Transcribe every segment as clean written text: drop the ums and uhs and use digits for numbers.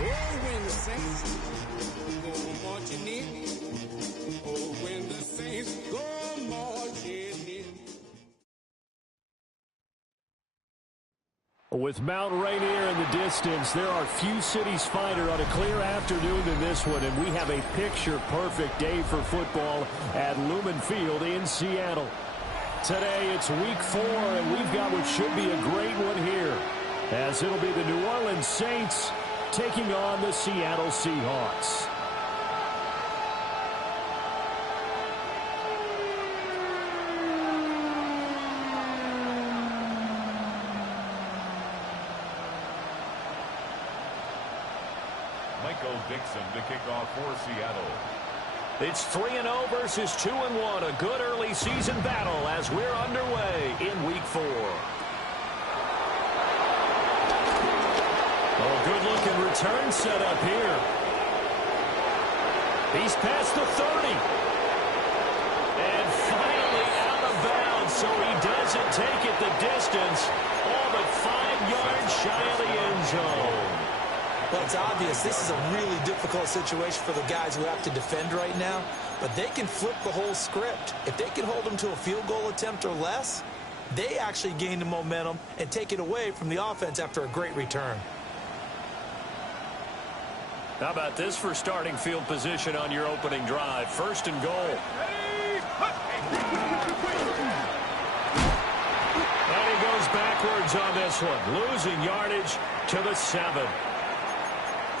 Oh, when the saints go marching in. Oh, when the saints go marching in. With Mount Rainier in the distance, there are few cities finer on a clear afternoon than this one, and we have a picture-perfect day for football at Lumen Field in Seattle. Today, it's week 4, and we've got what should be a great one here, as it'll be the New Orleans Saints taking on the Seattle Seahawks. Dixon to kick off for Seattle. It's 3-0 versus 2-1. A good early season battle as we're underway in week 4. Oh, good-looking return set up here. He's past the 30. And finally out of bounds, so he doesn't take it the distance. All but 5 yards shy of the end zone. Well, it's obvious this is a really difficult situation for the guys who have to defend right now, but they can flip the whole script. If they can hold them to a field goal attempt or less, they actually gain the momentum and take it away from the offense after a great return. How about this for starting field position on your opening drive? 1st and goal. And he goes backwards on this one, losing yardage to the 7.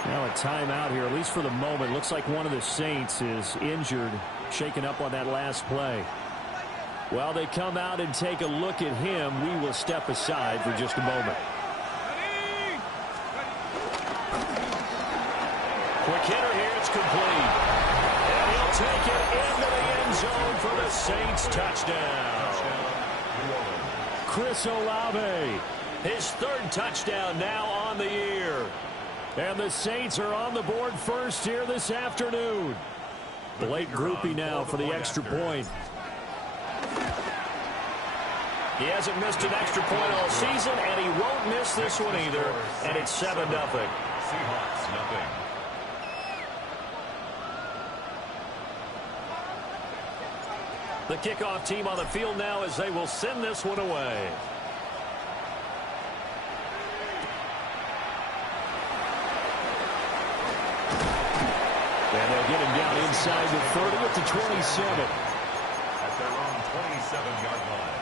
Now a timeout here, at least for the moment. Looks like one of the Saints is injured, shaken up on that last play. While they come out and take a look at him, we will step aside for just a moment. Quick hitter here, it's complete. And he'll take it into the end zone for the Saints touchdown. Chris Olave, his 3rd touchdown now on the year. And the Saints are on the board first here this afternoon. Blake Groupie now for the extra point. He hasn't missed an extra point all season, and he won't miss this one either. And it's 7-0. Seahawks, nothing. The kickoff team on the field now as they will send this one away. And they'll get him down inside the 30 at the 27. At their own 27-yard line.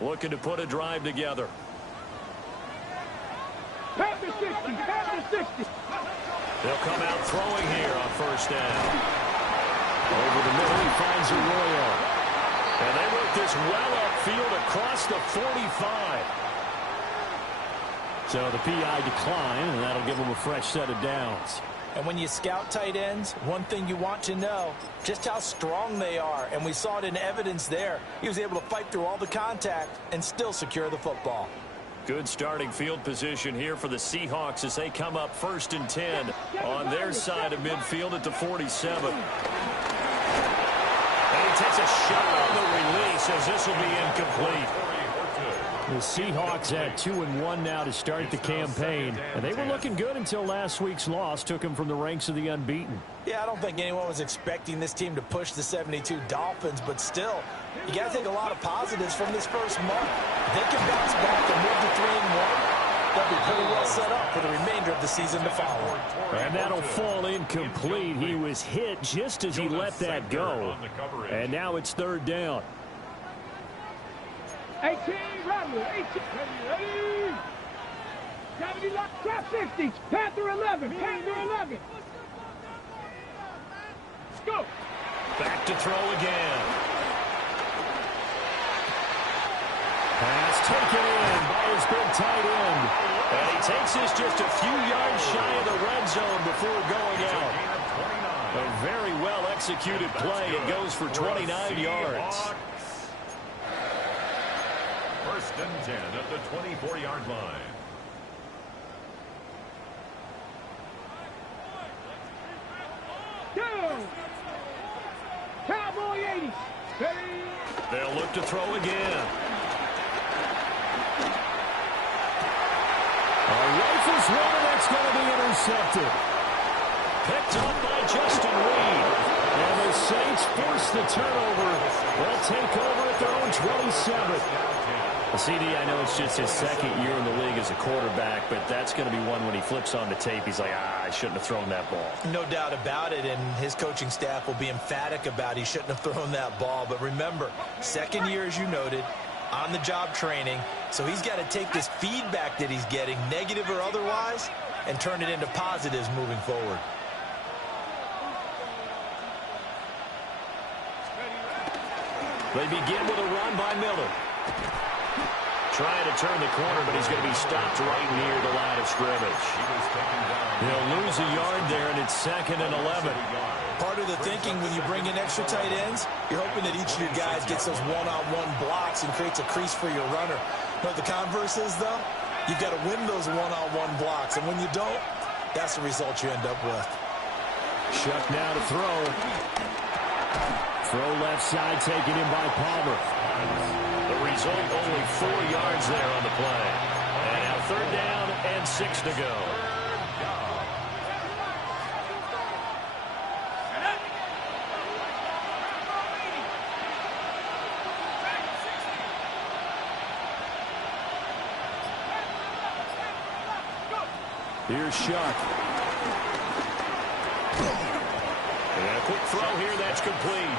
Looking to put a drive together. Past the 60, past the 60. They'll come out throwing here on 1st down. Over the middle, he finds Arroyo. And they work this well upfield across the 45. So the PI decline, and that'll give them a fresh set of downs. And when you scout tight ends, one thing you want to know, just how strong they are. And we saw it in evidence there. He was able to fight through all the contact and still secure the football. Good starting field position here for the Seahawks as they come up 1st and 10 on their side of midfield at the 47. And he takes a shot on the release as this will be incomplete. The Seahawks at 2-1 now to start the campaign. And they were looking good until last week's loss took them from the ranks of the unbeaten. Yeah, I don't think anyone was expecting this team to push the 72 Dolphins, but still, you got to take a lot of positives from this first month. If they can bounce back and move to 3-1, they'll be pretty well set up for the remainder of the season to follow. And that'll fall incomplete. He was hit just as he let that go. And now it's 3rd down. 18, Rattler, 18. Ready? 70, trap 60, Panther 11, Panther 11. Let's go. Back to throw again. Pass taken in by his big tight end. And he takes this just a few yards shy of the red zone before going out. A very well-executed play. It goes for 29 yards. 1st and 10 at the 24-yard line. 2. Cowboy 80. Ready. They'll look to throw again. Rifles one, and that's going to be intercepted. Picked up by Justin Reed. And the Saints force the turnover. They'll take over at their own 27. CD, I know it's just his second year in the league as a quarterback, but that's going to be one when he flips on the tape. He's like, I shouldn't have thrown that ball. No doubt about it, and his coaching staff will be emphatic about he shouldn't have thrown that ball. But remember, second year, as you noted, on-the-job training, so he's got to take this feedback that he's getting, negative or otherwise, and turn it into positives moving forward. They begin with a run by Miller. Trying to turn the corner, but he's going to be stopped right near the line of scrimmage. He'll lose a yard there, and it's 2nd and 11. Part of the thinking when you bring in extra tight ends, you're hoping that each of your guys gets those one-on-one blocks and creates a crease for your runner. But the converse is, though, you've got to win those one-on-one blocks, and when you don't, that's the result you end up with. Shuck now to throw. Throw left side, taken in by Palmer. The result, only 4 yards there on the play. And now 3rd down and 6 to go. Here's Shuck. And a quick throw here, that's complete.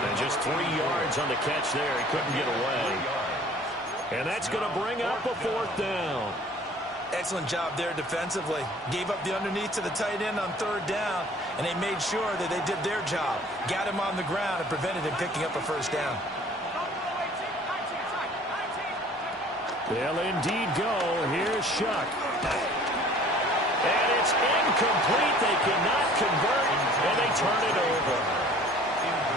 And just 3 yards on the catch there. He couldn't get away. And that's going to bring up a 4th down. Excellent job there defensively. Gave up the underneath to the tight end on 3rd down, and they made sure that they did their job. Got him on the ground and prevented him picking up a 1st down. They'll indeed go. Here's Shuck. And it's incomplete. They cannot convert, and they turn it over.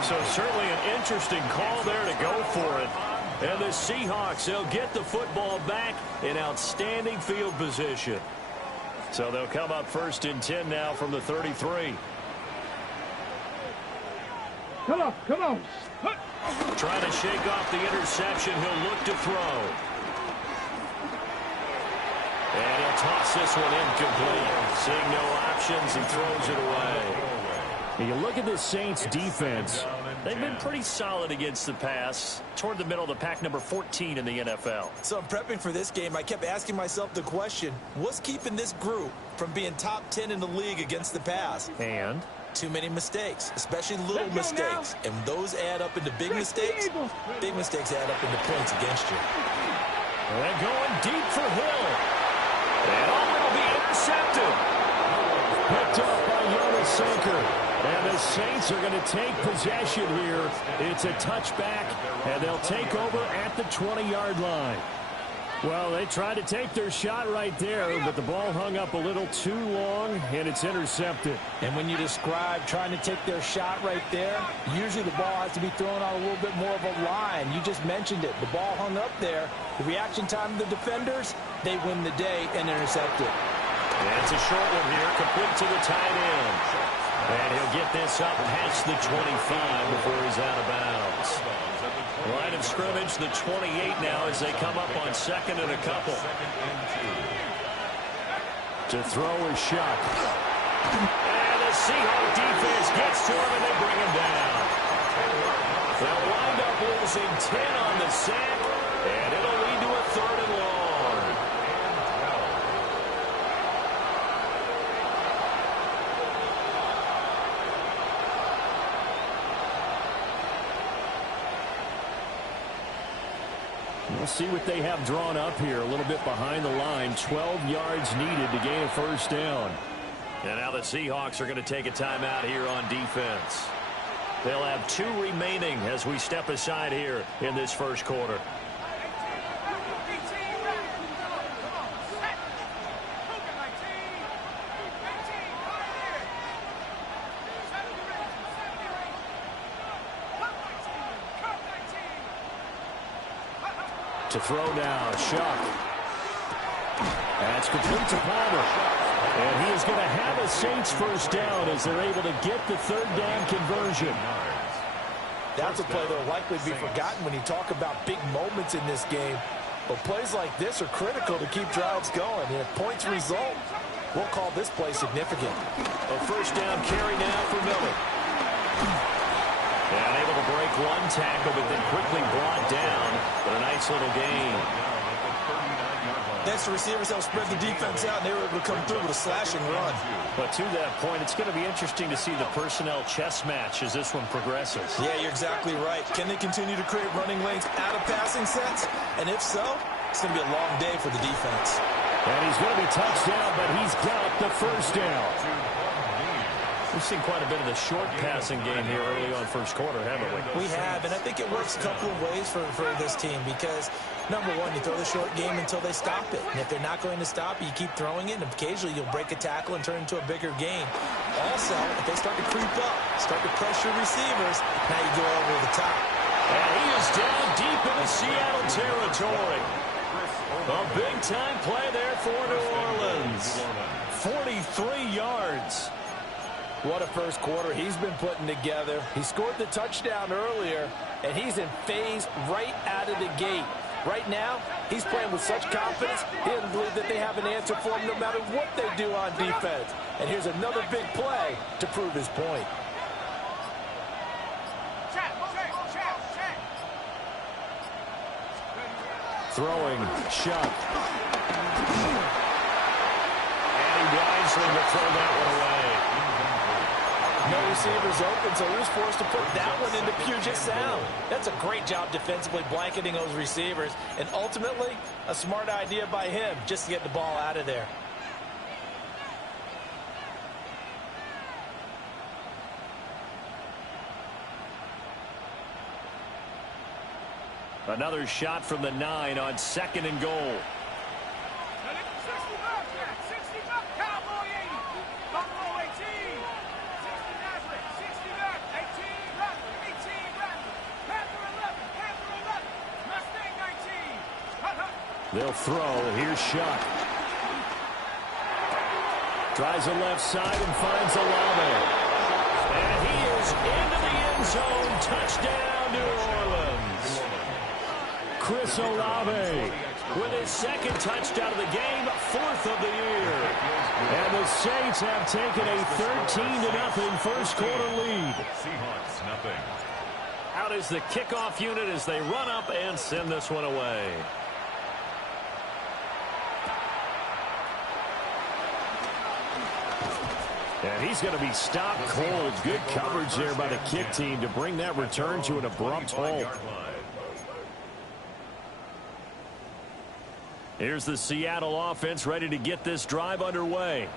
So certainly an interesting call there to go for it. And the Seahawks, they'll get the football back in outstanding field position. So they'll come up 1st and 10 now from the 33. Come on, come on. Trying to shake off the interception. He'll look to throw. And he'll toss this one incomplete. Seeing no options, he throws it away. You look at the Saints defense. They've been pretty solid against the pass. Toward the middle of the pack, number 14 in the NFL. So I'm prepping for this game. I kept asking myself the question, what's keeping this group from being top 10 in the league against the pass? And? Too many mistakes, especially little mistakes. And those add up into big mistakes. Big mistakes add up into points against you. And going deep for Hill. And will be intercepted. Picked up by Jonas Sinker. And the Saints are going to take possession here. It's a touchback, and they'll take over at the 20-yard line. Well, they tried to take their shot right there, but the ball hung up a little too long, and it's intercepted. And when you describe trying to take their shot right there, usually the ball has to be thrown on a little bit more of a line. You just mentioned it. The ball hung up there. The reaction time of the defenders, they win the day and intercept it. And it's a short one here, complete to the tight end. And he'll get this up past the 25 before he's out of bounds. Line of scrimmage, the 28 now as they come up on 2nd and a couple. To throw is Shuck. And the Seahawks defense gets to him and they bring him down. They'll wind up losing 10 on the sack, and it'll lead to a 3rd and long. We'll see what they have drawn up here. A little bit behind the line. 12 yards needed to gain a 1st down. And now the Seahawks are going to take a timeout here on defense. They'll have 2 remaining as we step aside here in this 1st quarter. To throw now, Shuck. That's complete to Palmer. And he is going to have a Saints first down as they're able to get the third down conversion. That's a play that will likely be forgotten when you talk about big moments in this game. But plays like this are critical to keep drives going. And if points result, we'll call this play significant. A first down carry now for Miller. And able to break one tackle, but then quickly brought down. But a nice little gain. That's the receivers that spread the defense out, and they were able to come through with a slashing run. But to that point, it's going to be interesting to see the personnel chess match as this one progresses. Yeah, you're exactly right. Can they continue to create running lanes out of passing sets? And if so, it's going to be a long day for the defense. And he's going to be touched down, but he's got the first down. We've seen quite a bit of the short passing game here early on first quarter, haven't we? We have, and I think it works a couple of ways for this team because, number one, you throw the short game until they stop it. And if they're not going to stop it, you keep throwing it, and occasionally you'll break a tackle and turn it into a bigger gain. Also, if they start to creep up, start to pressure receivers, now you go over the top. And he is down deep into Seattle territory. A big-time play there for New Orleans. 43 yards. What a first quarter he's been putting together. He scored the touchdown earlier, and he's in phase right out of the gate. Right now, he's playing with such confidence, he doesn't believe that they have an answer for him no matter what they do on defense. And here's another big play to prove his point. Throwing, Shuck. And he wisely will throw that one away. No receivers open, so he was forced to put that one into Puget Sound. That's a great job defensively blanketing those receivers, and ultimately, a smart idea by him just to get the ball out of there. Another shot from the 9 on 2nd and goal. They'll throw. Here's Shuck. Tries the left side and finds Olave. And he is into the end zone. Touchdown, New Orleans. Chris Olave with his 2nd touchdown of the game, 4th of the year. And the Saints have taken a 13-0 first quarter lead. Seahawks, nothing. Out is the kickoff unit as they run up and send this one away. And he's going to be stopped cold. Good coverage there by the kick team to bring that return to an abrupt halt. Here's the Seattle offense ready to get this drive underway.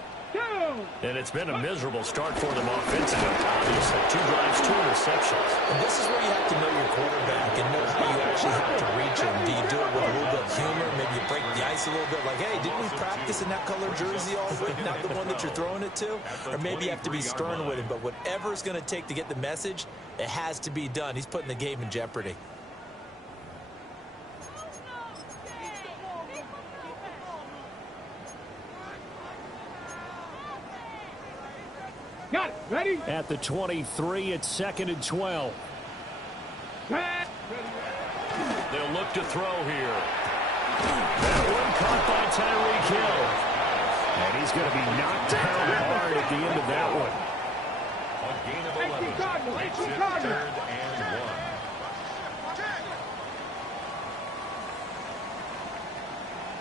And it's been a miserable start for them offensively, obviously. 2 drives, 2 interceptions. And this is where you have to know your quarterback and know how you actually have to reach him. Do you do it with a little bit of humor? Maybe you break the ice a little bit like, hey, didn't we practice in that color jersey all week? Not the one that you're throwing it to? Or maybe you have to be stern with him. But whatever it's going to take to get the message, it has to be done. He's putting the game in jeopardy. Got it. Ready? At the 23, it's 2nd and 12. They'll look to throw here. That one caught by Tyreek Hill. And he's going to be knocked down hard at the end of that one. A gain of 11. Makes it 3rd and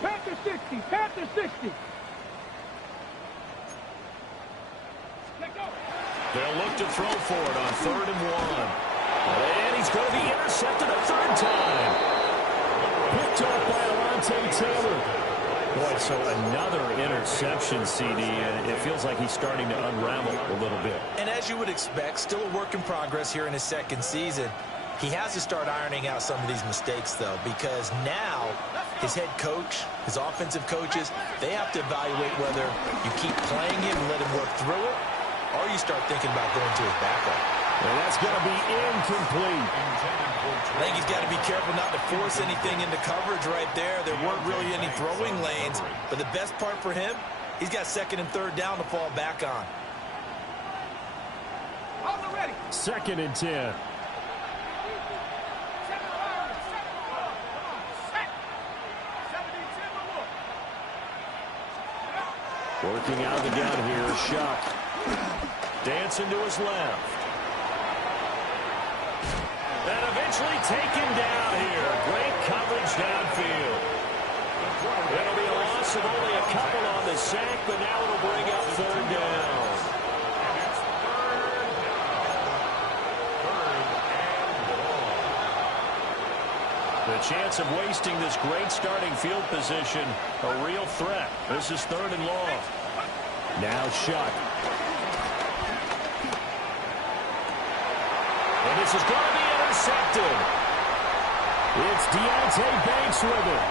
1. Panther 60. Panther 60. They'll look to throw for it on 3rd and 1. And he's going to be intercepted a 3rd time. Picked off by Alontae Taylor. Boy, so another interception, CD, and it feels like he's starting to unravel a little bit. And as you would expect, still a work in progress here in his 2nd season. He has to start ironing out some of these mistakes, though, because now his head coach, his offensive coaches, they have to evaluate whether you keep playing him and let him work through it, or you start thinking about going to his backup. And that's going to be incomplete. I think he's got to be careful not to force anything into coverage right there. There weren't really any throwing lanes, but the best part for him, He's got second and third down to fall back on. Second and 10. Working out of the gun here, Shuck. Dancing to his left. And eventually taken down here. Great coverage downfield. It'll be a loss of only a couple on the sack, but now it'll bring up third down. The chance of wasting this great starting field position, a real threat. This is third and long. Now Shuck. And this is going to be intercepted. It's Deontay Banks with it.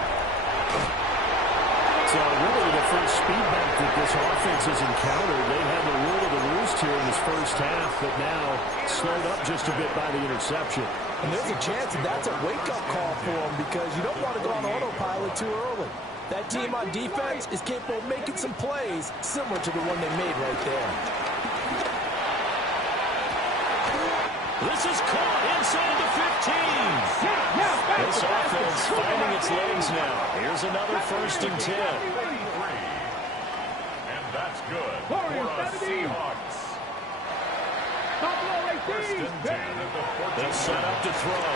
So really the first speed bump that this offense has encountered. They had the rule of the roost here in this first half, but now slowed up just a bit by the interception. And there's a chance that that's a wake-up call for them because you don't want to go on autopilot too early. That team on defense is capable of making some plays similar to the one they made right there. This is caught inside the 15. This offense finding its legs now. Here's another first and 10. And that's good for a Seahawks. First and 10 at the 14. They'll set up to throw.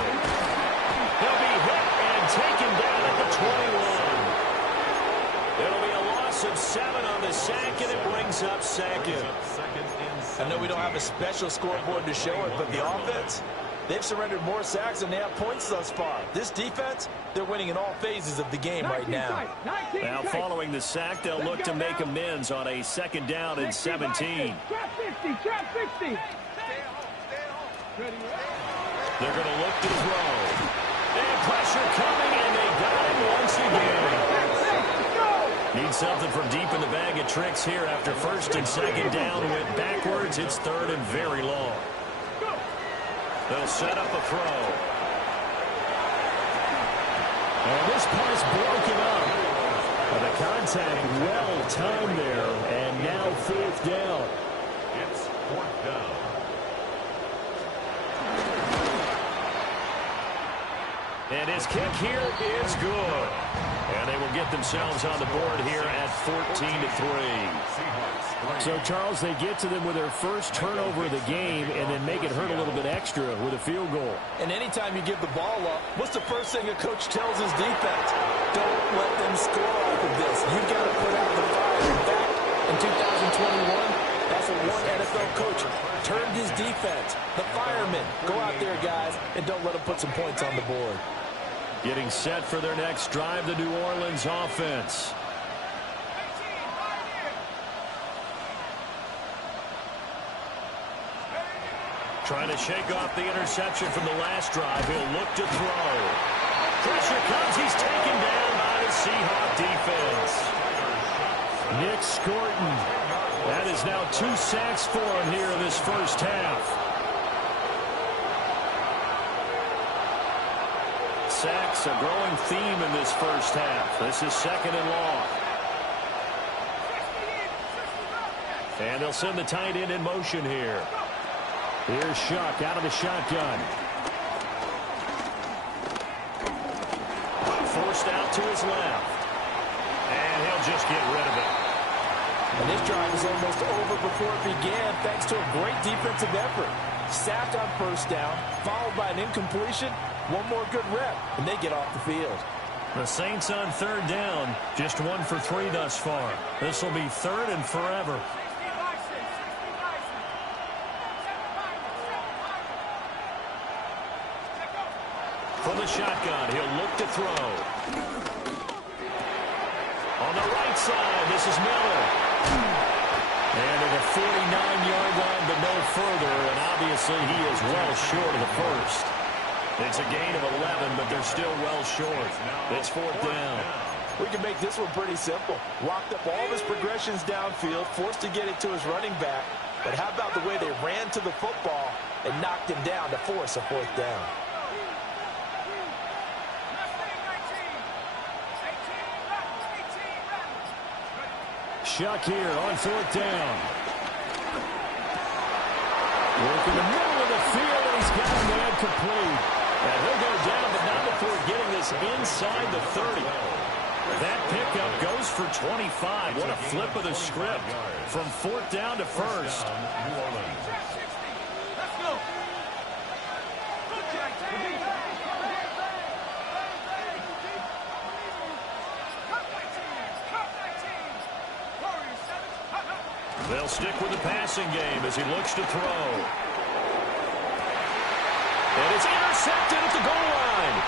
He'll be hit and taken down at the 21. It'll be a loss of 7 on the sack, and it brings up second. I know we don't have a special scoreboard to show it, but the offense, they've surrendered more sacks than they have points thus far. This defense, they're winning in all phases of the game right now. Now following the sack, they'll look to make amends on a second down and 17. Trap 50, trap 60. They're going to look to throw. And pressure coming, and they got him once again. Need something from deep in the bag of tricks here after first and second down went backwards. It's third and very long. They'll set up a throw. And this pass broken up. And the contact well timed there, and now fourth down. It's fourth down. And his kick here is good. And they will get themselves on the board here at 14-3. So, Charles, they get to them with their first turnover of the game and then make it hurt a little bit extra with a field goal. And anytime you give the ball up, what's the first thing a coach tells his defense? Don't let them score off of this. You've got to put out the fire. In fact, in 2021, that's what one NFL coach turned his defense. The firemen. Go out there, guys, and don't let them put some points on the board. Getting set for their next drive, the New Orleans offense. Trying to shake off the interception from the last drive. He'll look to throw. Pressure comes. He's taken down by the Seahawk defense. Nick Scorton. That is now 2 sacks for him here in this first half. Sacks, a growing theme in this first half. This is second and long. And they'll send the tight end in motion here. Here's Shuck out of the shotgun. Forced out to his left. And he'll just get rid of it. And this drive is almost over before it began thanks to a great defensive effort. Sack on first down, followed by an incompletion. One more good rep, and they get off the field. The Saints on third down, just 1 for 3 thus far. This will be third and forever. From the shotgun, he'll look to throw. On the right side, this is Miller. And at the 49-yard line, but no further, and obviously he is well short of the first. It's a gain of 11, but they're still well short. It's fourth down. We can make this one pretty simple. Walked up all of his progressions downfield, forced to get it to his running back. But how about the way they ran to the football and knocked him down to force a fourth down? Shuck here on 4th down. Work in the middle of the field, and he's got a man complete. And he'll go down, but not before getting this inside the 30. That pickup goes for 25. What a flip of the script from 4th down to 1st. They'll stick with the passing game as he looks to throw. And it's intercepted at the goal line.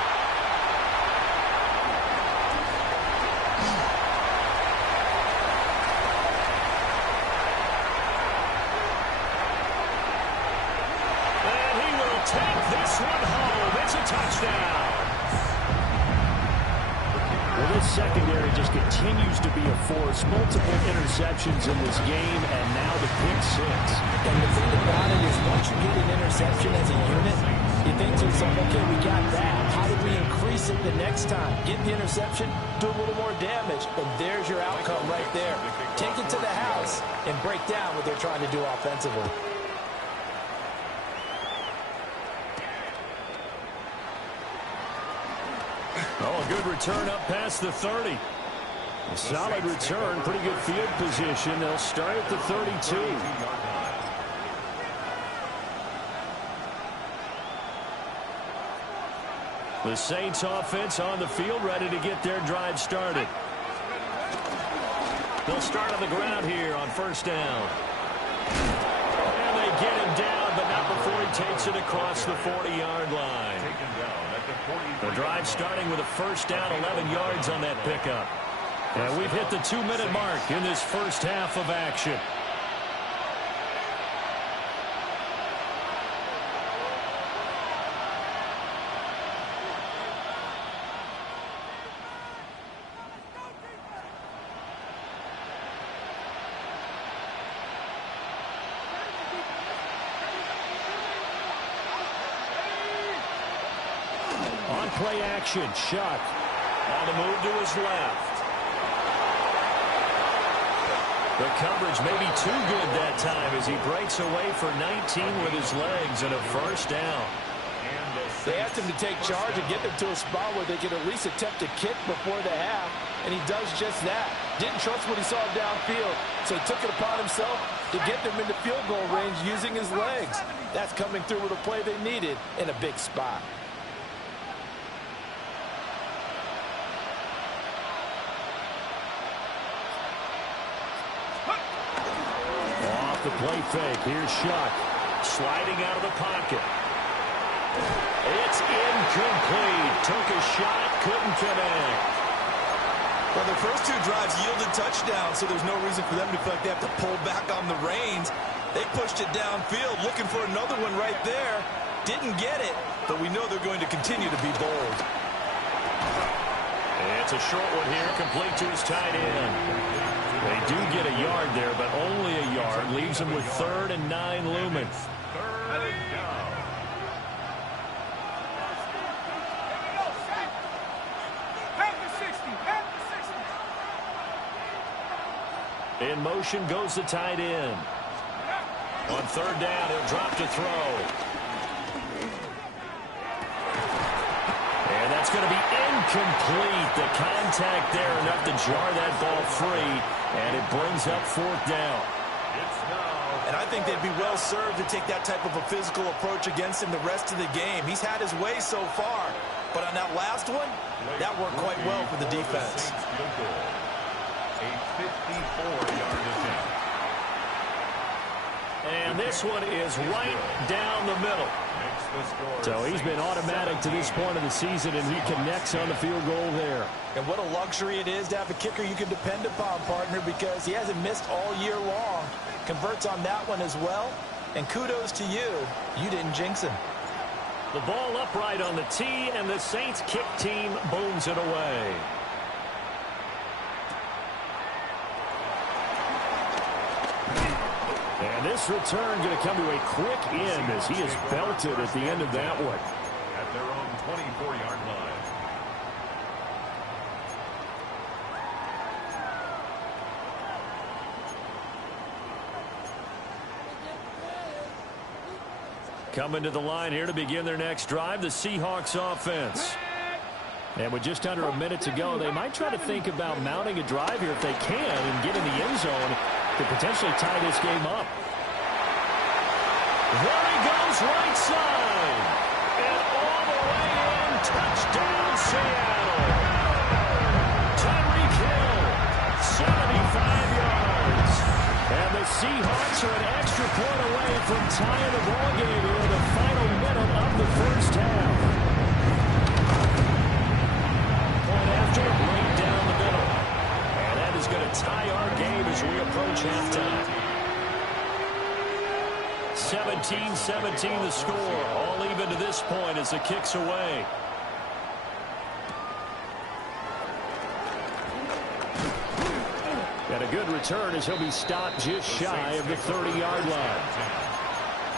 And he will take this one home. It's a touchdown. Well, this secondary just continues to be a force. Multiple interceptions in this game, and now the pick 6. And the thing about it is once you get an interception as a unit, you think to yourself, okay, we got that. How do we increase it the next time? Get the interception, do a little more damage, and there's your outcome right there. Take it to the house and break down what they're trying to do offensively. Oh, a good return up past the 30. A solid return, pretty good field position. They'll start at the 32. The Saints offense on the field, ready to get their drive started. They'll start on the ground here on 1st down. And they get him down, but not before he takes it across the 40-yard line. The drive starting with a 1st down, 11 yards on that pickup. And we've hit the 2-minute mark in this first half of action. On play action, Shuck on the move to his left. The coverage may be too good that time as he breaks away for 19 with his legs and a 1st down. They asked him to take charge and get them to a spot where they could at least attempt a kick before the half, and he does just that. Didn't trust what he saw downfield, so he took it upon himself to get them into field goal range using his legs. That's coming through with a play they needed in a big spot. The play fake. Here's Shuck sliding out of the pocket. It's incomplete. Took a shot, couldn't connect. Well, their first 2 drives yielded touchdowns, so there's no reason for them to feel like they have to pull back on the reins. They pushed it downfield, looking for another one right there. Didn't get it, but we know they're going to continue to be bold. It's a short one here, complete to his tight end. They do get a yard there, but only a yard. Leaves them with 3rd and 9 looming. 3rd down. In motion goes the tight end. On 3rd down, he'll drop to throw. And that's going to be incomplete. The contact there enough to jar that ball free, and it brings up 4th down. And I think they'd be well served to take that type of a physical approach against him the rest of the game. He's had his way so far, but on that last one, that worked quite well for the defense. A 54-yard attempt. And this one is right down the middle. So he's been automatic to this point of the season, and he connects on the field goal there. And what a luxury it is to have a kicker you can depend upon, partner, because he hasn't missed all year long. Converts on that one as well. And kudos to you. You didn't jinx him. The ball upright on the tee, and the Saints kick team booms it away. And this return going to come to a quick end as he is belted at the end of that one. At their own 24-yard line. Coming to the line here to begin their next drive, the Seahawks offense. And with just under a minute to go, they might try to think about mounting a drive here if they can and get in the end zone to potentially tie this game up. There he goes, right side. And all the way in, touchdown Seattle. Tyreek Hill, 75 yards. And the Seahawks are an extra point away from tying the ball game here in the final minute of the first half. Point after, right down the middle. And that is going to tie our game as we approach halftime. 17-17 the score. All even to this point as the kick's away. And a good return as he'll be stopped just shy of the 30-yard line.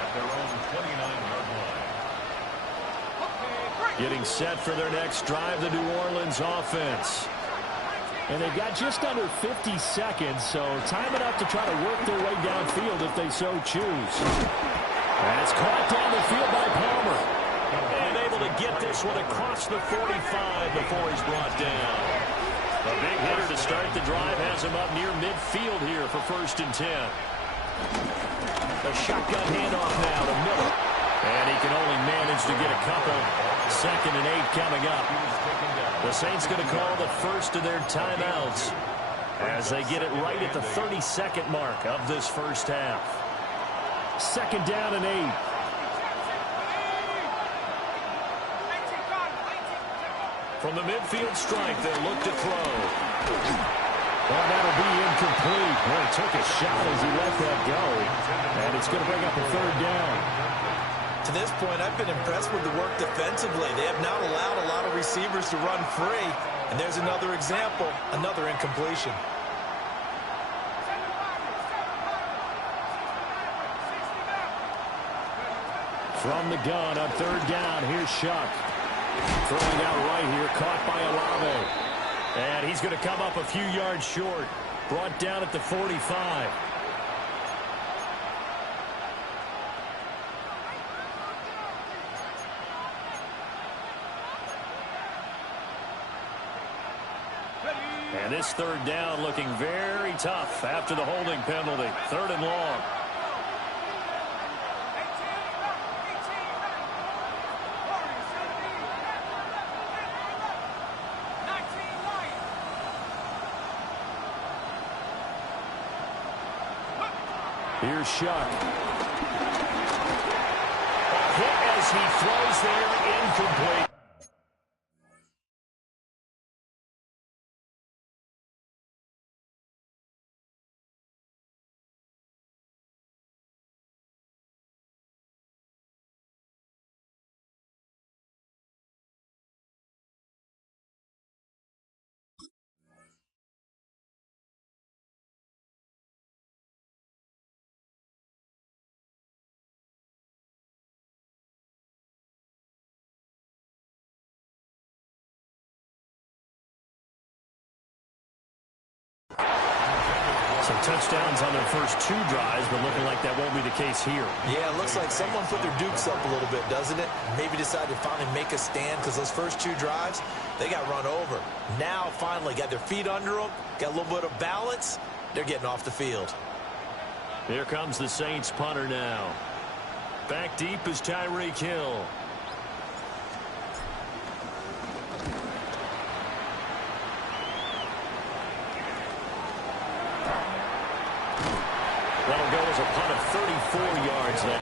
At their own 29-yard line. Getting set for their next drive, the New Orleans offense. And they've got just under 50 seconds, so time enough to try to work their way downfield if they so choose. That's caught down the field by Palmer. And able to get this one across the 45 before he's brought down. A big hitter to start the drive has him up near midfield here for 1st and 10. A shotgun handoff now to Miller. And he can only manage to get a couple. 2nd and 8 coming up. The Saints going to call the first of their timeouts as they get it right at the 32nd mark of this first half. 2nd down and 8. From the midfield strike, they'll look to throw. Well, that'll be incomplete. Well, he took a shot as he let that go. And it's going to bring up a 3rd down. To this point, I've been impressed with the work defensively. They have not allowed a lot of receivers to run free. And there's another example, another incompletion. From the gun on 3rd down, here's Shuck. Throwing out right here, caught by Olave. And he's going to come up a few yards short. Brought down at the 45. And this 3rd down looking very tough after the holding penalty. 3rd and long. Here's Shuck. Hit as he throws there, incomplete. Some touchdowns on their first 2 drives, but looking like that won't be the case here. Yeah, it looks like someone put their dukes up a little bit, doesn't it? Maybe decided to finally make a stand because those first 2 drives, they got run over. Now, finally, got their feet under them, got a little bit of balance. They're getting off the field. Here comes the Saints punter now. Back deep is Tyreek Hill. That'll go as a punt of 34 yards there.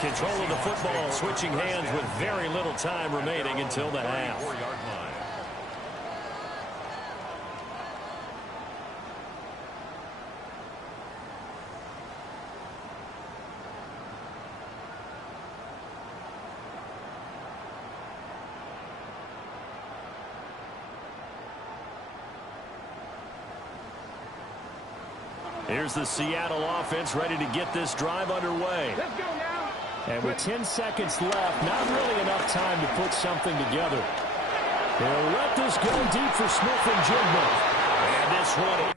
Control of the football, switching hands with very little time remaining until the half. Here's the Seattle offense ready to get this drive underway. Let's go now. And with 10 seconds left, not really enough time to put something together. They'll let this go deep for Smith and Jigba. And this one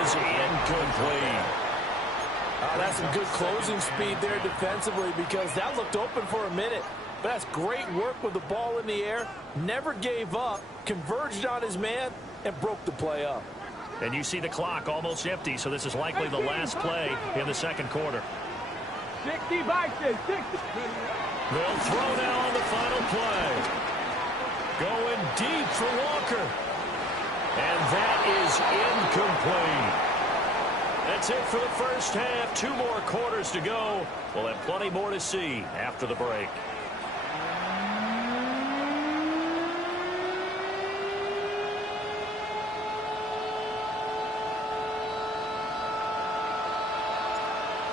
is incomplete. That's some good closing speed there defensively because that looked open for a minute. But that's great work with the ball in the air. Never gave up, converged on his man, and broke the play up. And you see the clock almost empty, so this is likely the last play in the second quarter. 60 boxes, 60. They'll throw now on the final play. Going deep for Walker. And that is incomplete. That's it for the first half. 2 more quarters to go. We'll have plenty more to see after the break.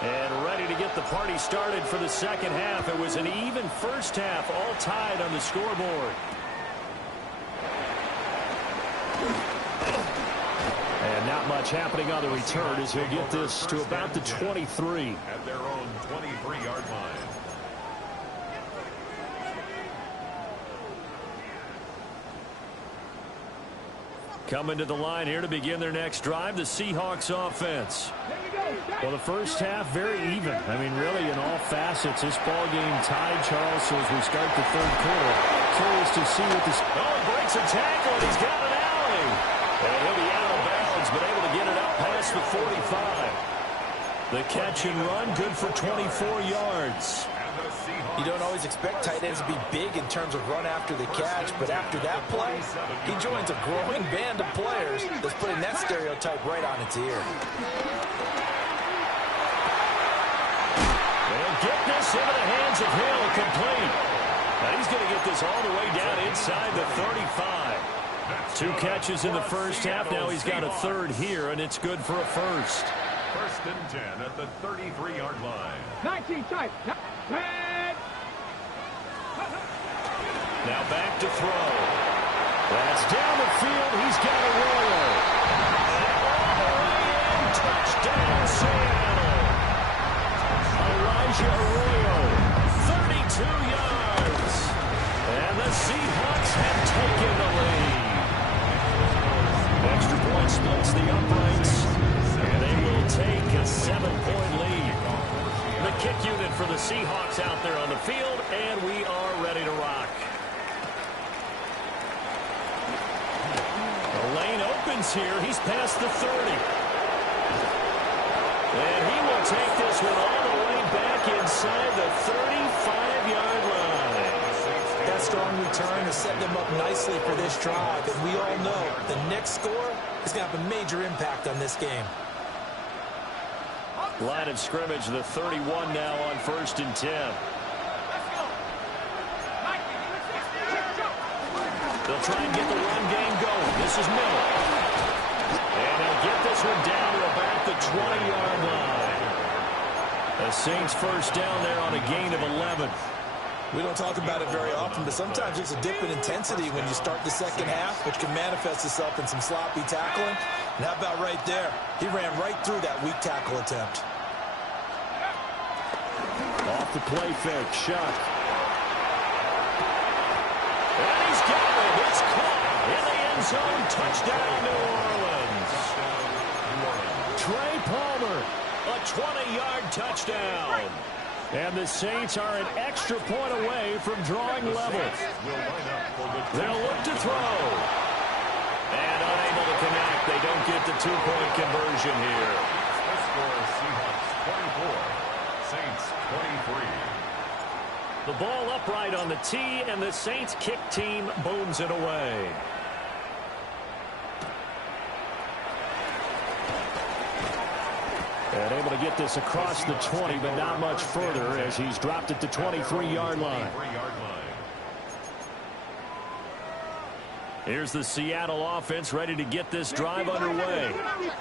And ready to get the party started for the second half. It was an even first half, all tied on the scoreboard. And not much happening on the return as he'll get this to about the 23. At their own 23-yard line. Coming to the line here to begin their next drive, the Seahawks offense. Well, the first half, very even. I mean, really, in all facets, this ball game tied, Charles, so as we start the third quarter. Curious to see what this... Oh, he breaks a tackle, and he's got an alley. And he'll be out of bounds, but able to get it up past the 45. The catch and run, good for 24 yards. You don't always expect tight ends to be big in terms of run after the catch, but after that play, he joins a growing band of players that's putting that stereotype right on its ear. They'll get this into the hands of Hill, complete. Now he's going to get this all the way down inside the 35. 2 catches in the first half. Now he's got a third here, and it's good for a first. First and 10 at the 33-yard line. 19 type. Now back to throw. That's down the field. He's got Arroyo. All the way in. Touchdown, Seattle. Elijah Arroyo, 32 yards. And the Seahawks have taken the lead. Extra point splits the uprights. And they will take a 7-point lead. The kick unit for the Seahawks out there on the field, and we are ready to rock. The lane opens here. He's past the 30. And he will take this one all the way back inside the 35-yard line. That strong return is setting them up nicely for this drive, and we all know the next score is going to have a major impact on this game. Line of scrimmage, the 31 now on 1st and 10. They'll try and get the run game going. This is Miller. And they'll get this one down to about the 20-yard line. The Saints first down there on a gain of 11. We don't talk about it very often, but sometimes it's a dip in intensity when you start the second half, which can manifest itself in some sloppy tackling. And how about right there? He ran right through that weak tackle attempt. Off the play fake, Shuck. And he's got it. It's caught in the end zone. Touchdown, New Orleans. Trey Palmer, a 20-yard touchdown. And the Saints are an extra point away from drawing level. They'll look to throw. And unable to connect. They don't get the two-point conversion here. The score is Seahawks 24, Saints 23. The ball upright on the tee, and the Saints kick team booms it away. And able to get this across the 20, but not much further as he's dropped it to 23-yard line. Here's the Seattle offense ready to get this drive underway.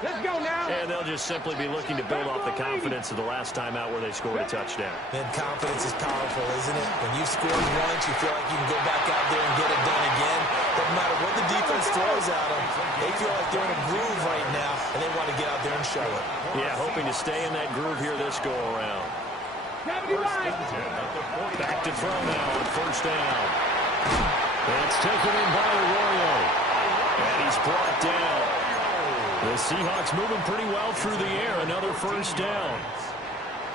Let's go now. And they'll just simply be looking to build off the confidence of the last time out where they scored a touchdown. Man, confidence is powerful, isn't it? When you score once, you feel like you can go back out there and get it done again. Doesn't matter what the defense throws at them. They feel like they're in a groove right now, and they want to get out there and show it. Yeah, hoping to stay in that groove here this go-around. Back to throw now on first down. It's taken in by Arroyo. And he's brought down. The Seahawks moving pretty well through the air. Another first down.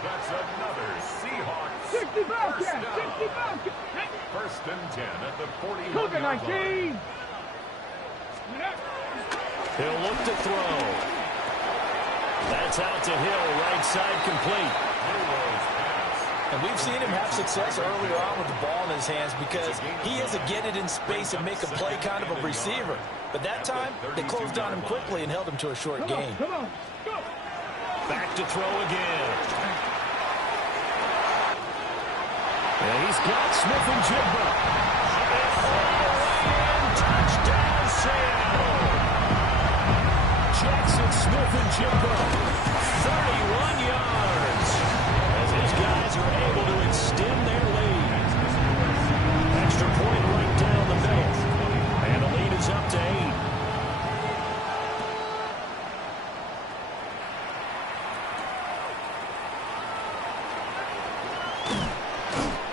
That's another Seahawks 65 first catch, down. 65 catch. First and 10 at the 41-yard Cougar line. 19. He'll look to throw. That's out to Hill. Right side complete. And we've seen him have success earlier on with the ball in his hands because he is a get it in space and make a play kind of a receiver. But that time, they closed on him quickly and held him to a short gain. Come on, go. Back to throw again. And he's got Smith and Jigba. Touchdown, Seattle. Jackson Smith and Jigba. 31 yards. As his guys are able to extend their lead. Extra point right down the middle. And the lead is up to 8.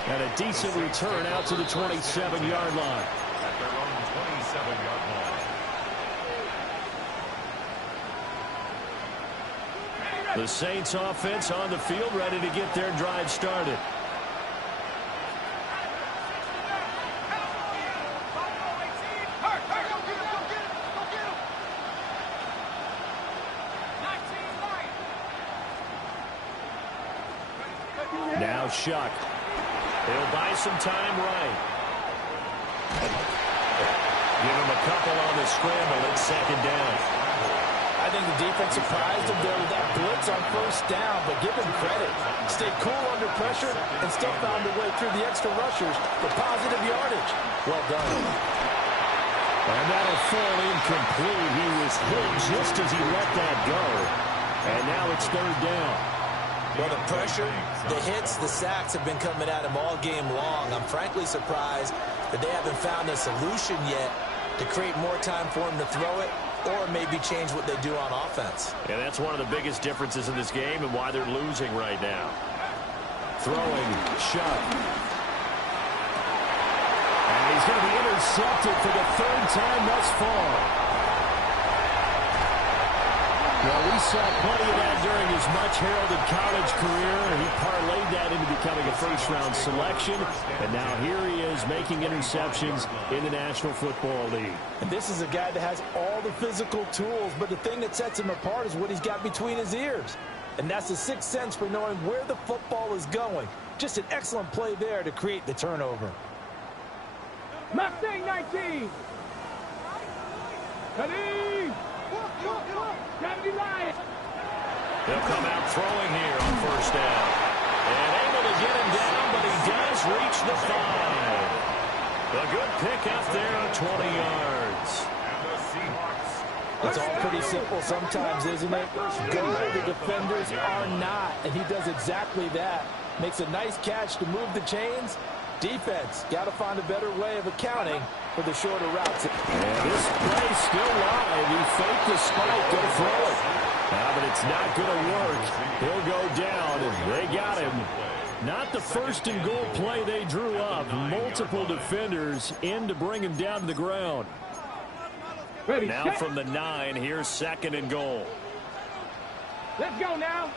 And a decent return out to the 27-yard line. At their own 27-yard line. The Saints offense on the field ready to get their drive started. Now Shuck. He'll buy some time right. Give him a couple on the scramble. It's second down. I think the defense surprised him there with that blitz on first down, but give him credit. Stayed cool under pressure and still found a way through the extra rushers for positive yardage. Well done. And that'll fall incomplete. He was hit just as he let that go. And now it's third down. Well, the pressure, the hits, the sacks have been coming at him all game long. I'm frankly surprised that they haven't found a solution yet to create more time for him to throw it or maybe change what they do on offense. And that's one of the biggest differences in this game and why they're losing right now. Throwing, Shuck. And he's going to be intercepted for the third time thus far. Well, we saw plenty of that during his much-heralded college career, and he parlayed that into becoming a first-round selection. And now here he is making interceptions in the National Football League. And this is a guy that has all the physical tools, but the thing that sets him apart is what he's got between his ears. And that's the sixth sense for knowing where the football is going. Just an excellent play there to create the turnover. Mustang 19. Ready. They'll come out throwing here on first down. And able to get him down, but he does reach the 5. A good pick up there on 20 yards. And the Seahawks. It's all pretty simple sometimes, isn't it? Go where the defenders are not, and he does exactly that. Makes a nice catch to move the chains. Defense, got to find a better way of accounting for the shorter routes. And this play still live. He faked the spike, go throw it. But it's not going to work. He'll go down, and they got him. Not the first and goal play they drew up. Multiple defenders in to bring him down to the ground. Ready, Now set. from the 9, here's 2nd and goal. Let's go now.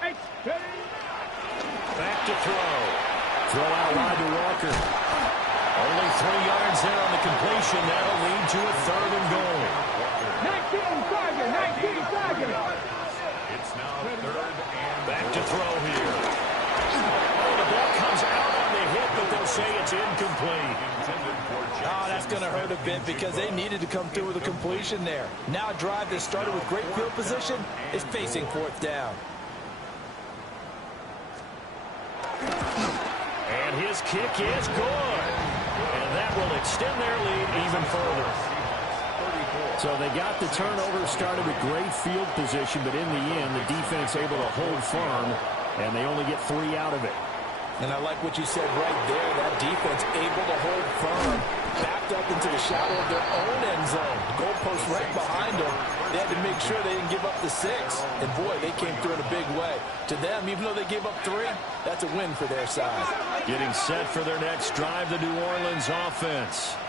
Hey, ready. Back to throw. Throw out wide to Walker. Only 3 yards there on the completion. That'll lead to a 3rd and goal. 19 target, 19 target. It's now 3rd and Back to throw here. Oh, the ball comes out on the hit, but they'll say it's incomplete. intended for Jackson. Oh, that's going to hurt a bit because they needed to come through with a completion there. Now a drive that started with great field position is facing 4th down. And his kick is good. And that will extend their lead even further. So they got the turnover, started with great field position, but in the end, the defense able to hold firm, and they only get 3 out of it. And I like what you said right there. That defense able to hold firm, backed up into the shadow of their own end zone. Goalpost right behind them. They had to make sure they didn't give up the 6. And, boy, they came through in a big way. To them, even though they gave up 3, that's a win for their side. Getting set for their next drive, the New Orleans offense.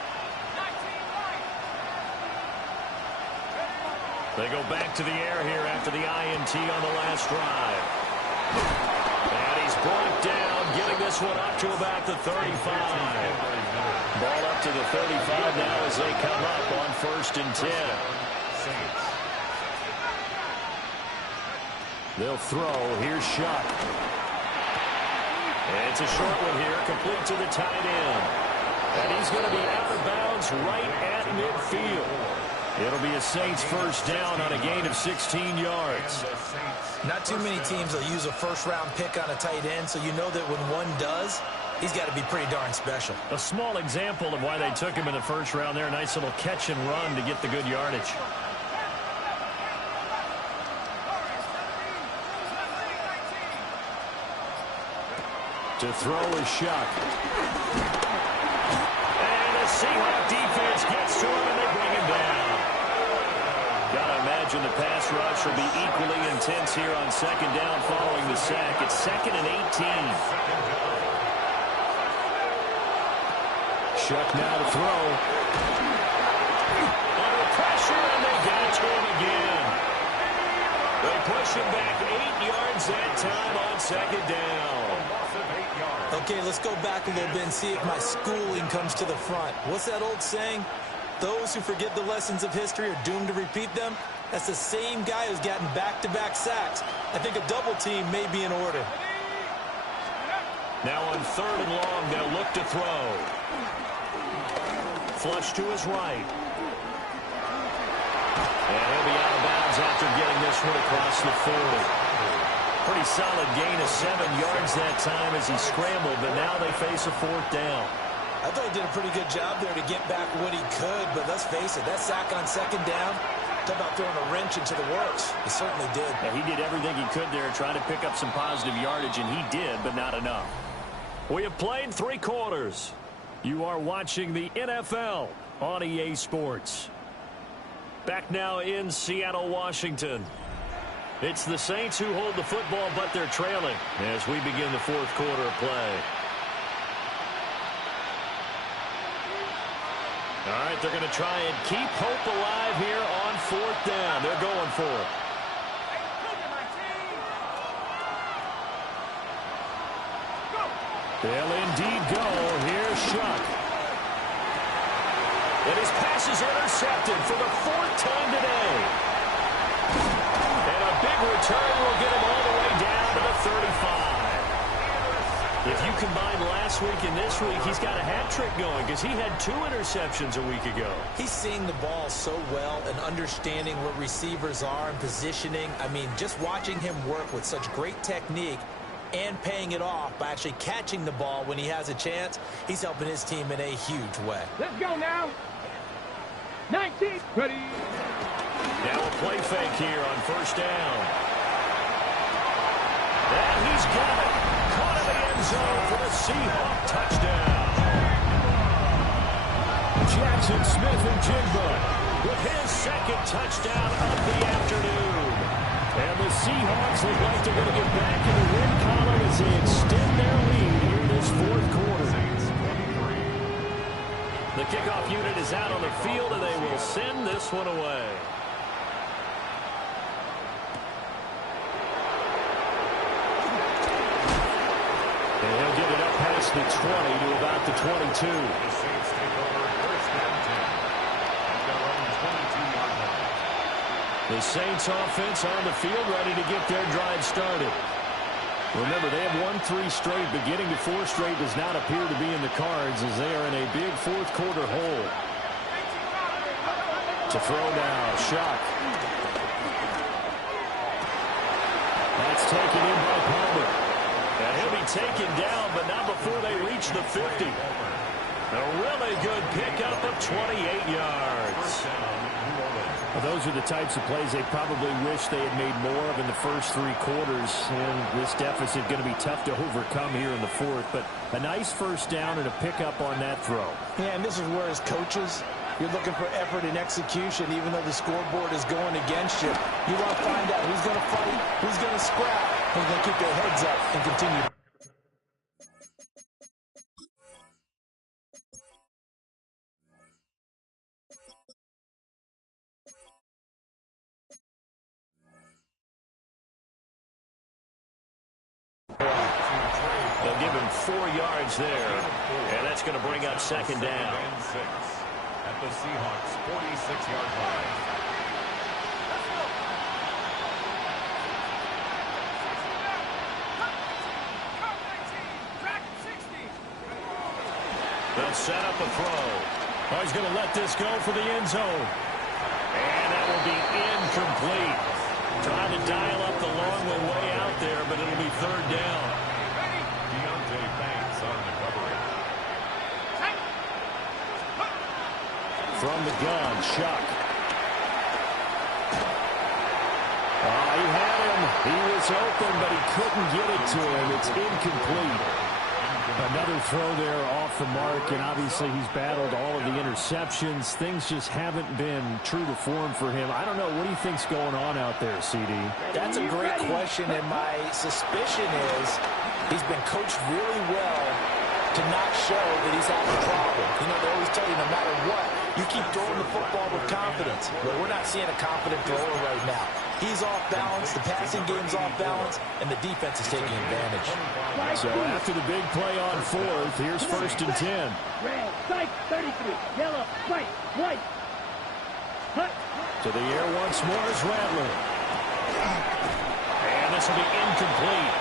They go back to the air here after the INT on the last drive. And he's brought down, getting this one up to about the 35. Ball up to the 35 now as they come up on 1st and 10. They'll throw. Here's Shuck. It's a short one here, complete to the tight end. And he's going to be out of bounds right at midfield. It'll be a Saints 1st down on a gain of 16 yards. Not too many teams will use a first-round pick on a tight end, so you know that when one does, he's got to be pretty darn special. A small example of why they took him in the 1st round there. Nice little catch and run to get the good yardage. To throw is Shuck. And the Seahawk defense gets to him and they bring him down. Gotta imagine the pass rush will be equally intense here on 2nd down following the sack. It's 2nd and 18. Shuck now to throw. Under pressure, and they got to him again. They push him back 8 yards that time on 2nd down. Okay, let's go back a little bit and see if my schooling comes to the front. What's that old saying? Those who forget the lessons of history are doomed to repeat them. That's the same guy who's gotten back-to-back sacks. I think a double team may be in order. Now on 3rd and long, they'll look to throw. Flush to his right. And he'll be out of bounds after getting this one across the 40. Pretty solid gain of 7 yards that time as he scrambled, but now they face a 4th down. I thought he did a pretty good job there to get back what he could, but let's face it, that sack on 2nd down, talk about throwing a wrench into the works. He certainly did. Yeah, he did everything he could there, trying to pick up some positive yardage, and he did, but not enough. We have played 3 quarters. You are watching the NFL on EA Sports. Back now in Seattle, Washington. It's the Saints who hold the football, but they're trailing as we begin the 4th quarter of play. All right, they're going to try and keep hope alive here on 4th down. They're going for it. They'll indeed go. Here's Shuck. And his pass is intercepted for the 4th time today. And a big return will get him all the way down to the 35. If you combine last week and this week, he's got a hat trick going because he had 2 interceptions a week ago. He's seeing the ball so well and understanding what receivers are and positioning. I mean, just watching him work with such great technique and paying it off by actually catching the ball when he has a chance, he's helping his team in a huge way. Let's go now. 19. Ready. Now a play fake here on 1st down. And he's got it. Caught in the end zone for the Seahawk touchdown. Jackson Smith-Njigba with his 2nd touchdown of the afternoon. And the Seahawks look like they're going to get back in the win column as they extend their lead here in this 4th quarter. The kickoff unit is out on the field, and they will send this one away. And he'll get it up past the 20 to about the 22. The Saints take over first and 10 at their own 22-yard line. The Saints offense on the field, ready to get their drive started. Remember, they have won 3 straight, but getting to 4 straight does not appear to be in the cards as they are in a big fourth quarter hole. To throw now, Shock. That's taken in by Palmer. And he'll be taken down, but not before they reach the 50. A really good pickup of 28 yards. Well, those are the types of plays they probably wish they had made more of in the first 3 quarters. And this deficit going to be tough to overcome here in the fourth. But a nice first down and a pickup on that throw. Yeah, and this is where as coaches, you're looking for effort and execution, even though the scoreboard is going against you. You want to find out who's going to fight, who's going to scrap, who's going to keep their heads up and continue. They'll give him 4 yards there, and that's going to bring up second down. And 6 at the Seahawks' 46-yard line. They'll set up a throw. Oh, he's going to let this go for the end zone. And that will be incomplete. Trying to dial up the long way out there, but it'll be third down. From the gun, Shock. Oh, he had him. He was open, but he couldn't get it to him. It's incomplete. Another throw there off the mark, and obviously he's battled all of the interceptions. Things just haven't been true to form for him. I don't know. What do you think's going on out there, CD? That's a great question, and my suspicion is he's been coached really well to not show that he's having a problem. You know, they always tell you no matter what, you keep throwing the football with confidence. But we're not seeing a confident thrower right now. He's off balance, the passing game's off balance, and the defense is taking advantage. So after the big play on fourth, here's first and 10. Red, strike, 33, yellow, white, white. Hut. To the air once more is Rattler. And this will be incomplete.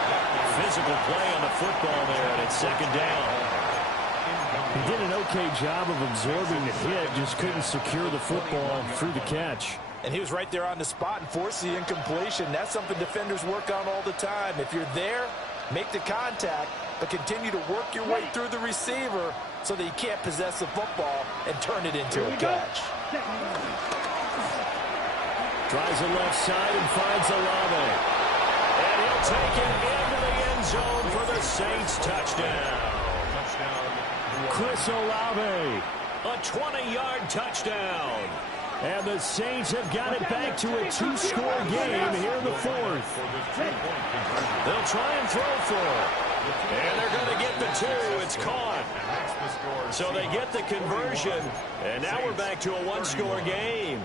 Physical play on the football there, and it's second down. He did an okay job of absorbing the hit, just couldn't secure the football through the catch. And he was right there on the spot and forced the incompletion. That's something defenders work on all the time. If you're there, make the contact, but continue to work your way through the receiver so that you can't possess the football and turn it into a catch. Tries the left side and finds Olave. And he'll take it into the end zone for the Saints touchdown. Chris Olave, a 20-yard touchdown. And the Saints have got it back to a 2-score game here in the fourth. They'll try and throw for it. And they're going to get the 2. It's caught. So they get the conversion. And now we're back to a 1-score game.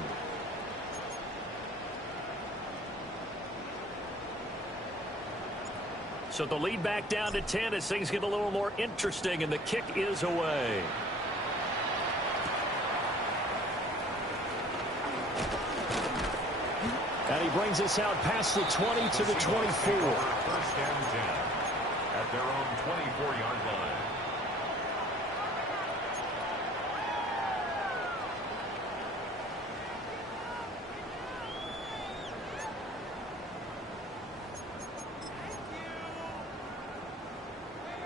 So the lead back down to 10 as things get a little more interesting, and the kick is away. And he brings us out past the 20 to the 24. First and 10 at their own 24-yard line.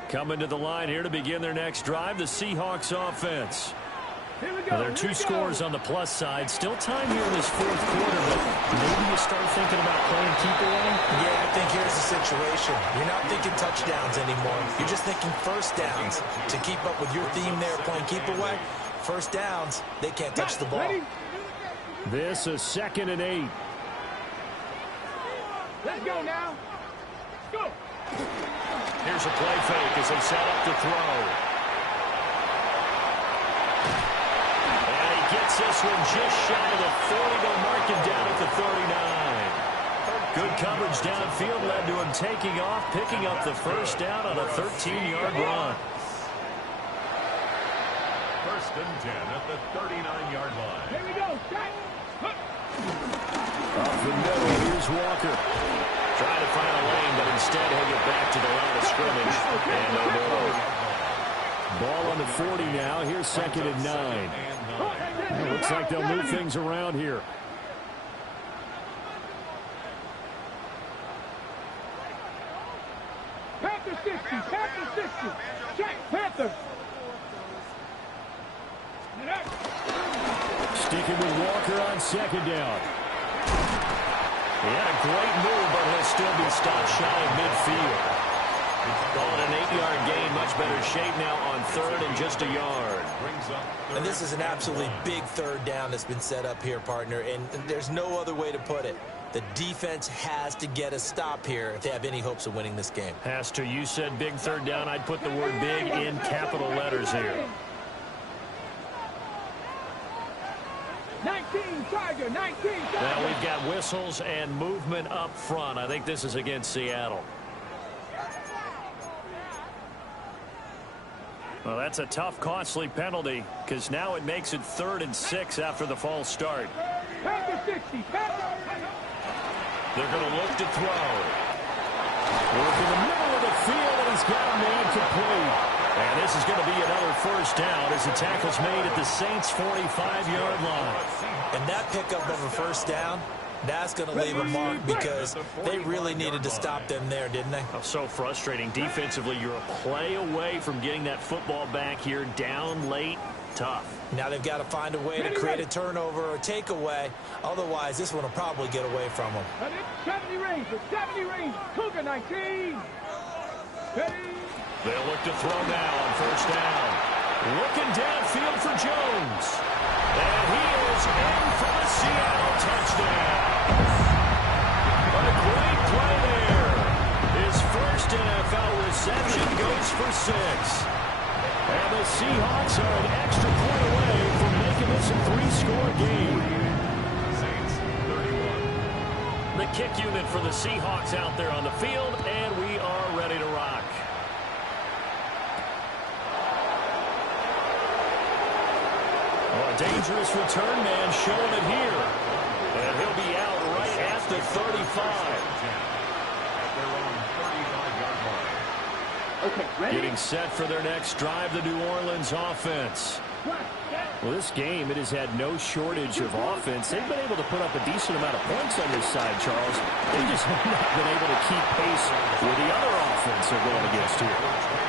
Coming to the line here to begin their next drive, the Seahawks offense. Here we go. Well, there are 2 scores on the plus side. Still time here in this fourth quarter, but maybe you start thinking about playing keep away? Yeah, I think here's the situation. You're not thinking touchdowns anymore. You're just thinking first downs. To keep up with your theme there, playing keep away, first downs, they can't touch the ball. This is 2nd and 8. Let's go now. Go. Here's a play fake as they set up to throw. gets this one just shy of the 40. They'll mark him down at the 39. Good coverage downfield led to him taking off, picking up the first down on a 13-yard run. First and 10 at the 39-yard line. Here we go. Off the middle, here's Walker. Trying to find a lane, but instead he'll get back to the line of scrimmage. And no more. Ball on the 40 now. Here's second and 9. It looks like they'll move things around here. Panther 60. Panther 60. Check. Panther. Sticking with Walker on second down. He had a great move, but he'll still be stopped shy of midfield. Calling an 8-yard gain, much better shape now on third and just a yard. And this is an absolutely big third down that's been set up here, partner, and there's no other way to put it. The defense has to get a stop here if they have any hopes of winning this game. Has to. You said big third down. I'd put the word big in capital letters here. 19, Tiger, 19, Tiger. Now we've got whistles and movement up front. I think this is against Seattle. Well, that's a tough, costly penalty because now it makes it 3rd and 6 after the false start. Panther 60, Panther. They're going to look to throw. Work in the middle of the field, and he's got a man complete. And this is going to be another first down as the tackle's made at the Saints' 45-yard line. And that pickup of a first down, that's going to leave a mark because they really needed to stop them there, didn't they? Oh, so frustrating. Defensively, you're a play away from getting that football back here down late. Tough. Now they've got to find a way to create a turnover or a takeaway. Otherwise, this one will probably get away from them. 70 range, 70 range. Cougar 19. Ready. They'll look to throw now on first down. Looking downfield for Jones. And he is in for the Seattle touchdown. A great play there. His first NFL reception goes for 6. And the Seahawks are an extra point away from making this a 3-score game. Saints 31. The kick unit for the Seahawks out there on the field, and we are ready to rock. Oh, a dangerous return man showing it here. And he'll be out right at the 35. They're on 35-yard line. Okay, ready. Getting set for their next drive, the New Orleans offense. Well, this game, it has had no shortage of offense. They've been able to put up a decent amount of points on this side, Charles. They just have not been able to keep pace with the other offense they're going against here.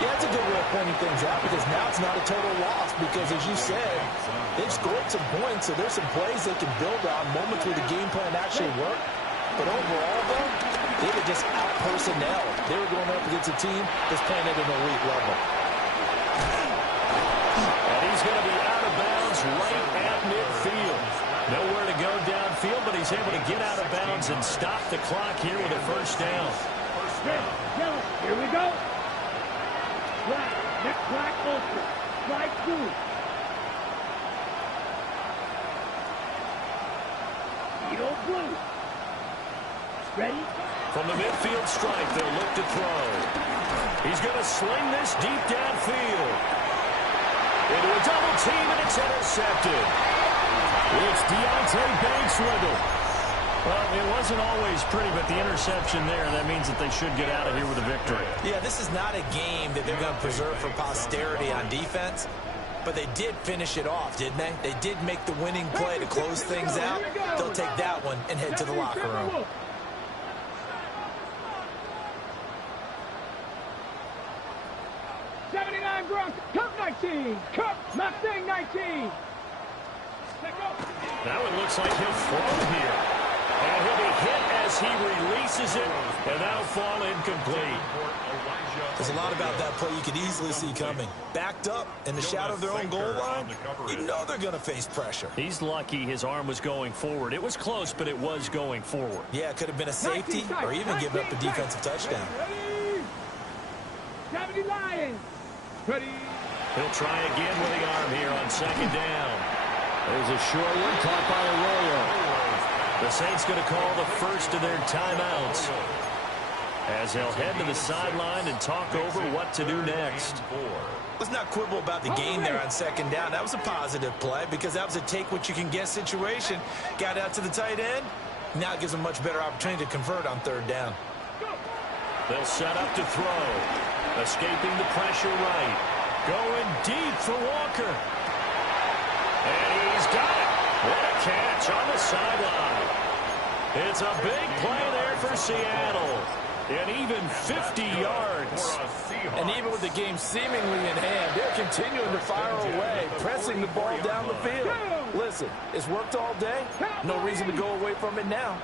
Yeah, that's a good way of pointing things out because now it's not a total loss because, as you said, they've scored some points, so there's some plays they can build on, moments where the game plan actually worked. But overall, though, they were just out-personnel. They were going up against a team that's playing at an elite level. And he's going to be out of bounds right at midfield. Nowhere to go downfield, but he's able to get out of bounds and stop the clock here with a first down. Yellow. Here we go. Black. Next black ultra. Strike 2. Edo blue. Ready? From the midfield strike, they'll look to throw. He's going to sling this deep downfield. Into a double team, and it's intercepted. It's Deontay Banks with it. Well, it wasn't always pretty, but the interception there, that means that they should get out of here with a victory. Yeah, this is not a game that they're going to preserve for posterity on defense, but they did finish it off, didn't they? They did make the winning play to close things out. They'll take that one and head to the locker room. 79 Gronk, Cup 19, Cup Mustang 19. Now it looks like he'll throw here. And he'll be hit as he releases it, and that'll fall incomplete. There's a lot about that play you could easily see coming. Backed up in the shadow of their own goal line, you know they're going to face pressure. He's lucky his arm was going forward. It was close, but it was going forward. Yeah, it could have been a safety or even given up a defensive touchdown. Ready? 70 Lions. Ready? He'll try again with the arm here on second down. There's a short one caught by Arroyo. The Saints going to call the first of their timeouts as they'll head to the sideline and talk over what to do next. Let's not quibble about the game there on second down. That was a positive play because that was a take-what-you-can-get situation. Got out to the tight end. Now it gives them a much better opportunity to convert on third down. They'll set up to throw. Escaping the pressure right. Going deep for Walker. And he's got it. What a catch on the sideline. It's a big play there for Seattle. And even 50 yards. And even with the game seemingly in hand, they're continuing to fire away, pressing the ball down the field. Listen, it's worked all day. No reason to go away from it now.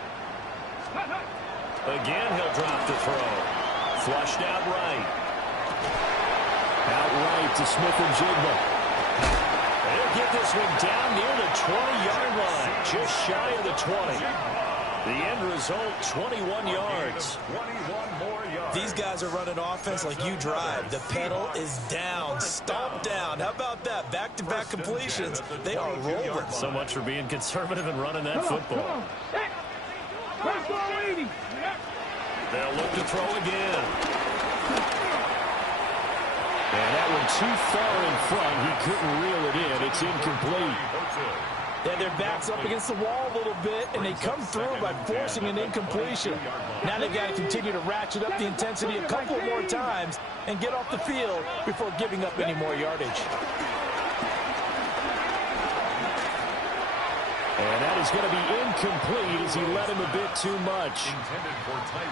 Again, he'll drop the throw. Flushed out right. Out right to Smith-Njigba. They'll get this one down near the 20-yard line. Just shy of the 20. The end result, 21 yards. 21 more yards. These guys are running offense like you drive. The pedal is down, stomped down. How about that? Back-to-back completions. They are rolling. So much for being conservative and running that football. They'll look to throw again. And that one too far in front. He couldn't reel it in. It's incomplete. Yeah, their back's up against the wall a little bit, and they come through by forcing an incompletion. Now they've got to continue to ratchet up the intensity a couple more times and get off the field before giving up any more yardage. And that is going to be incomplete as he led him a bit too much.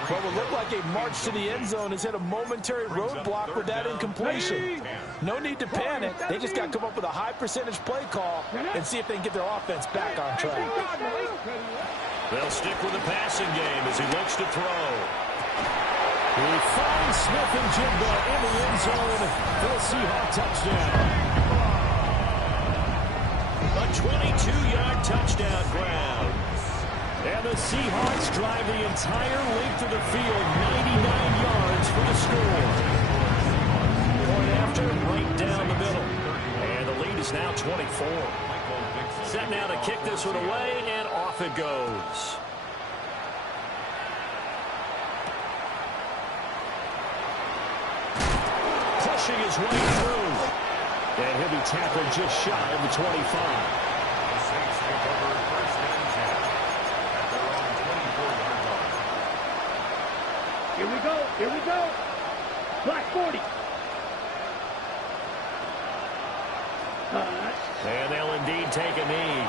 What would look like a march to the end zone has hit a momentary roadblock with that incompletion. No need to panic. They just got to come up with a high percentage play call and see if they can get their offense back on track. They'll stick with the passing game as he looks to throw. He finds Smith-Njigba in the end zone for the Seahawks touchdown. A 22-yard touchdown ground. And the Seahawks drive the entire length of the field, 99 yards for the score. Point after, right down the middle. And the lead is now 24. Set now to kick this one away, and off it goes. Pushing his way through. And he'll be tackled just shy of the 25. The Saints take over first and 10 at their own 24-yard line. Here we go. Here we go. Black 40. And they'll indeed take a knee.